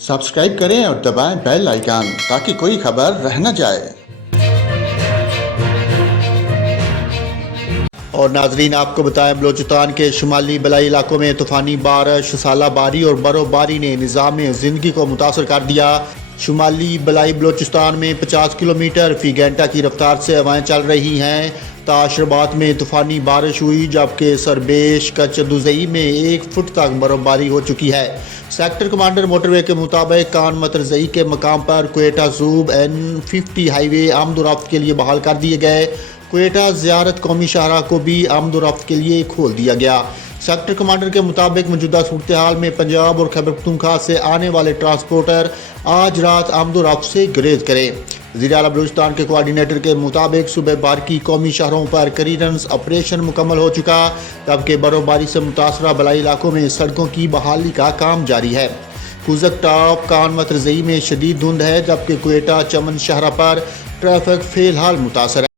Subscribe करें और दबाएं बेल आइकन ताकि कोई खबर रह न जाए। और नाजरीन, आपको बताएं, बलोचिस्तान के शुमाली बलाई इलाकों में तूफ़ानी बारिश, सालाबारी और बर्फ़बारी ने निज़ाम ज़िंदगी को मुतासर कर दिया। शुमाली बलाई बलोचिस्तान में 50 किलोमीटर फ़ी घंटा की रफ्तार से हवाएं चल रही हैं। ताशरबात में तूफ़ानी बारिश हुई, जबकि सरबेश कच दुज़ई में 1 फुट तक बर्फ़बारी हो चुकी है। सेक्टर कमांडर मोटरवे के मुताबिक कान मतरजई के मकाम पर क्वेटा ज़ूब N50 हाईवे आमद व रफ्त के लिए बहाल कर दिए गए। क्वेटा ज़ियारत कौमी शाहरा को भी आमद व रफ्त के लिए खोल दिया गया। सेक्टर कमांडर के मुताबिक मौजूदा सूरत हाल में पंजाब और खैबर पख्तूनख्वा से आने वाले ट्रांसपोर्टर आज रात आमद व रफ्त से गुरेज करें। वज़ीर आला बलूचिस्तान के कोआर्डिनेटर के मुताबिक सुबह बारकी कौमी शहरों पर क्लीयरेंस ऑपरेशन मुकम्मल हो चुका, जबकि बर्फबारी से मुतासरा बलाई इलाकों में सड़कों की बहाली का काम जारी है। कुजक टॉप कान मतरजई में शदीद धुंध है, जबकि क्वेटा चमन शहरा पर ट्रैफिक फ़िलहाल मुतासर है।